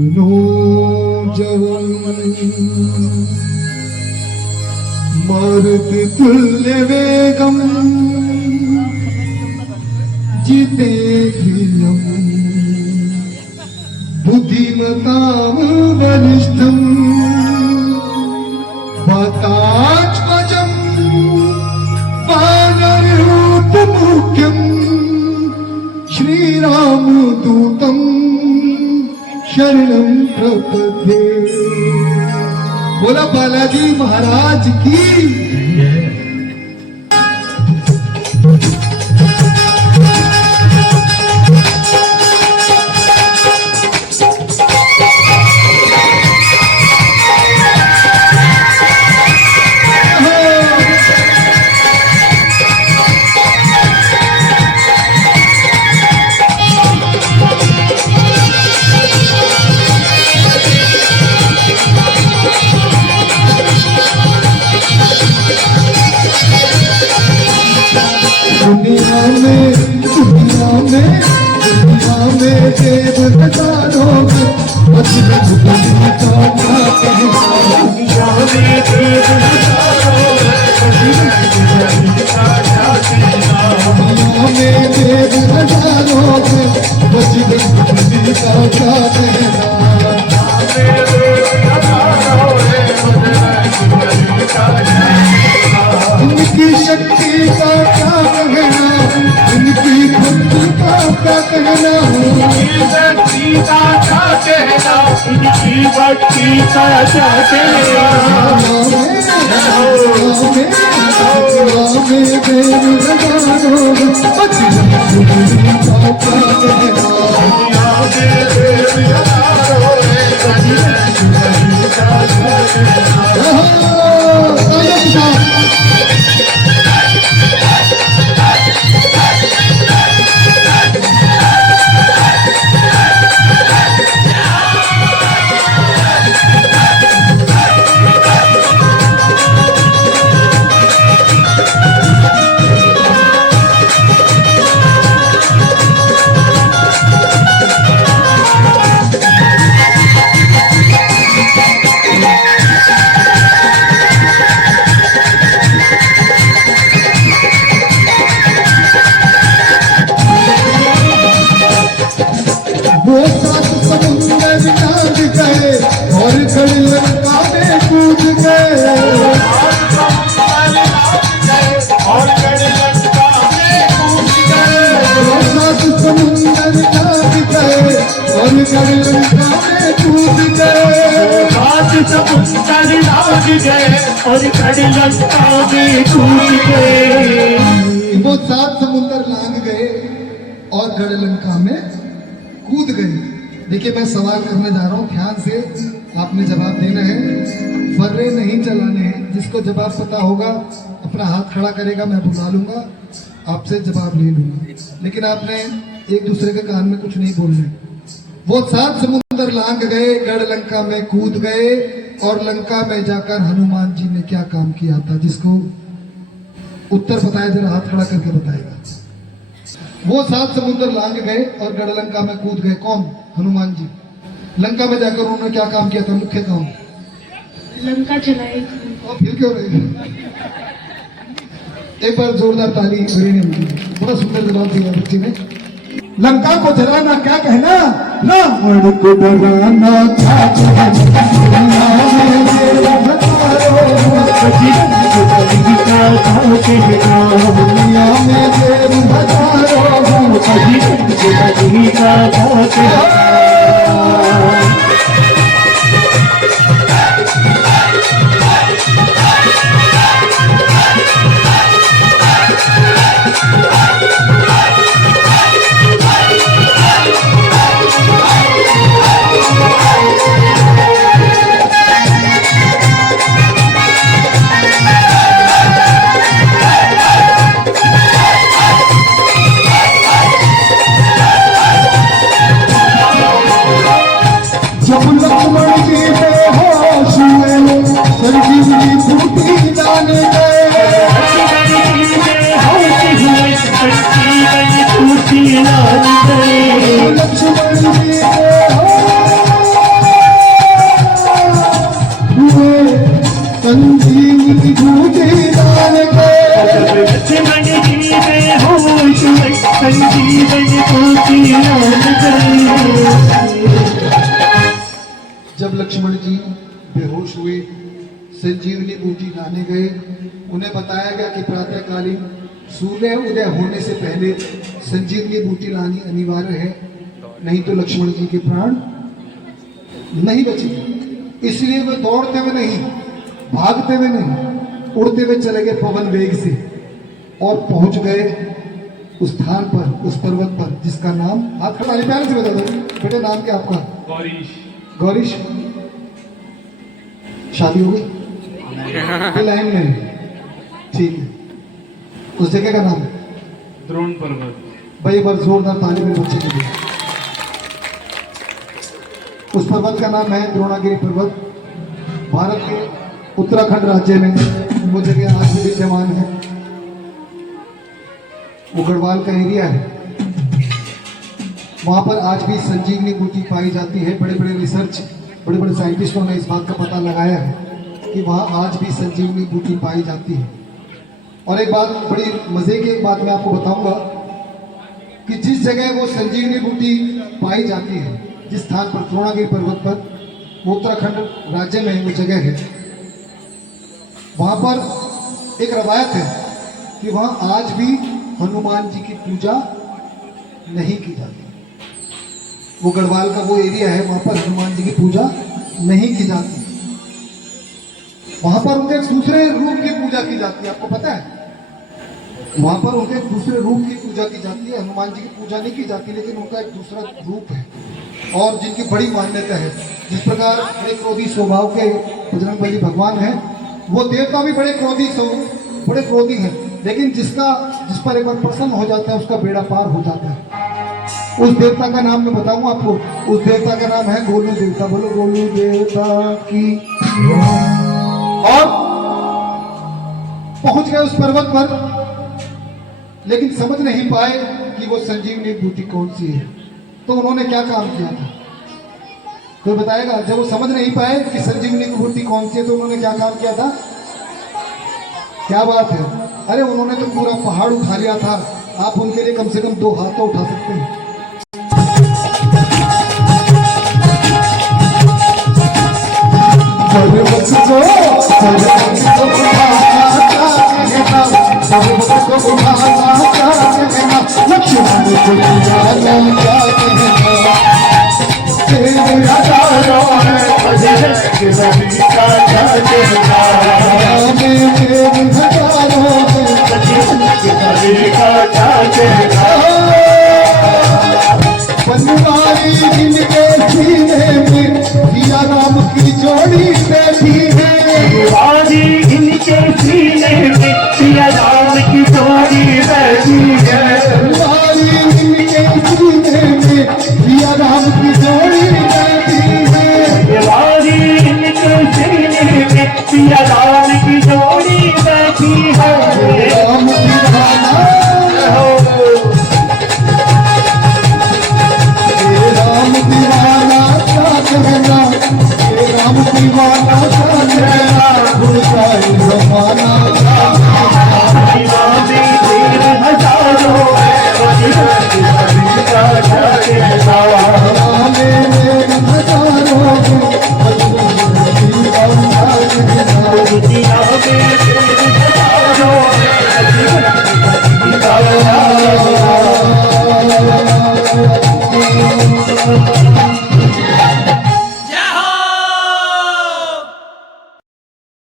मनोजवं मारुतितुल्यवेगं जितेन्द्रियं बुद्धिमतां बलिष्ठं वातात्मजं वानररूपमुख्यं श्रीरामदूतं शरणं प्रपद्ये। बोला बालाजी महाराज की। दुनिया में देव हजारों में बजरंग बली का क्या कहना। दुनिया में देव हजारों में बजरंग बली का क्या कहना। दुनिया में देव हजारों में बजरंग बली का क्या कहना। इनकी शक्ति का क्या कहना, इनकी भक्ति का क्या कहना। इनकी शक्ति का क्या कहना, इनकी भक्ति का क्या कहना। वो सात समुंदर लांघ गए और खड़ी लंका में कूद गए। और खड़ी लंका में कूद गए। वो सात समुंदर लांघ गए और खड़ी लंका में कूद गए। सात समुंदर लांघ गए और खड़ी लंका में कूद गए। वो सात समुंदर लांघ गए और खड़ी लंका में कूद गए। देखिए मैं सवाल करने जा रहा हूं, ध्यान से आपने जवाब देना है, फर्रे नहीं चलाने हैं। जिसको जवाब पता होगा अपना हाथ खड़ा करेगा, मैं बुला लूंगा, आपसे जवाब ले लूंगा। लेकिन आपने एक दूसरे के कान में कुछ नहीं बोलना है। वो सात समुंदर लांघ गए, गढ़ लंका में कूद गए और लंका में जाकर हनुमान जी ने क्या काम किया था। जिसको उत्तर बताया जरा हाथ खड़ा करके बताएगा। वो सात समुद्र लांघ गए और गढ़ लंका में कूद गए। कौन? हनुमान जी। लंका में जाकर उन्होंने क्या काम किया था? मुख्य काम लंका जलाई। और फिर क्यों रहे? एक बार जोरदार ताली बड़ा सुंदर जवाब दिया बच्चे ने। लंका को जलाना क्या कहना, रावण को डराना क्या कहना। दुनिया में देव हजारों लक्ष्मण जी में होश में संजीवन बूटी लान गए। जब लक्ष्मण जी बेहोश हुए, संजीवनी बूटी लाने गए। उन्हें बताया गया कि प्रातःकालीन सूर्य उदय होने से पहले संजीवनी बूटी लानी अनिवार्य है, नहीं तो लक्ष्मण जी के प्राण नहीं बचेंगे। इसलिए वे दौड़ते हुए नहीं, भागते हुए नहीं, उड़ते हुए चले गए पवन वेग से और पहुंच गए उस स्थान पर, उस पर्वत पर जिसका नाम, आप खड़े प्यारे से बता दो बेटे, नाम क्या आपका? गौरीश। गौरीश। शादी हो गई? लाइन में, ठीक है। उस जगह का नाम द्रोण पर्वत। भाई एक बार जोरदार ताली में बच्चे के लिए। उस पर्वत का नाम है द्रोणागिरी पर्वत। भारत के उत्तराखंड राज्य में वो जगह आज भी विद्यमान है। वो गढ़वाल का एरिया है। वहां पर आज भी संजीवनी बूटी पाई जाती है। बड़े बड़े रिसर्च, बड़े बड़े साइंटिस्टों ने इस बात का पता लगाया है कि वहाँ आज भी संजीवनी बूटी पाई जाती है। और एक बात, बड़ी मजे की एक बात मैं आपको बताऊंगा कि जिस जगह वो संजीवनी बूटी पाई जाती है, जिस स्थान पर द्रोणागिरी पर्वत पर, वो उत्तराखंड राज्य में वो जगह है। वहां पर एक रवायत है कि वहां आज भी हनुमान जी की पूजा नहीं की जाती। वो गढ़वाल का वो एरिया है, वहां पर हनुमान जी की पूजा नहीं की जाती। वहां पर उनके दूसरे रूप की पूजा की जाती है, आपको पता है? वहां पर उनके दूसरे रूप की पूजा की जाती है। हनुमान जी की पूजा नहीं की जाती, लेकिन उनका एक दूसरा रूप है और जिनकी बड़ी मान्यता है। जिस प्रकार बड़े क्रोधी स्वभाव के बजरंगबली भगवान हैं, वो देवता भी बड़े क्रोधी हैं, लेकिन जिस पर एक बार प्रसन्न हो जाता है उसका बेड़ा पार हो जाता है। उस देवता का नाम मैं बताऊंगा आपको। उस देवता का नाम है गोलू देवता। बोलो गोलू देवता की। और पहुंच गए उस पर्वत पर, लेकिन समझ नहीं पाए कि वो संजीवनी बूटी कौन सी है। तो उन्होंने क्या काम किया था, कोई बताएगा? जब वो समझ नहीं पाए कि संजीवनी बूटी कौन सी है, तो उन्होंने क्या काम किया था? क्या बात है? अरे उन्होंने तो पूरा पहाड़ उठा लिया था। आप उनके लिए कम से कम 2 हाथ तो उठा सकते हैं। बनवारी जिनके सीने में सिया राम की जोड़ी बैठी है। बाजी इनके सीने में सिया राम की जोड़ी बैठी है। बनवारी जिनके सीने में सिया राम की जोड़ी बैठी है। बाजी इनके सीने में सिया राम की जोड़ी बैठी है। राम दीवाना राम दीवाना क्या कहना, राम दीवाना क्या कहना, गुरु जमाना Thank you.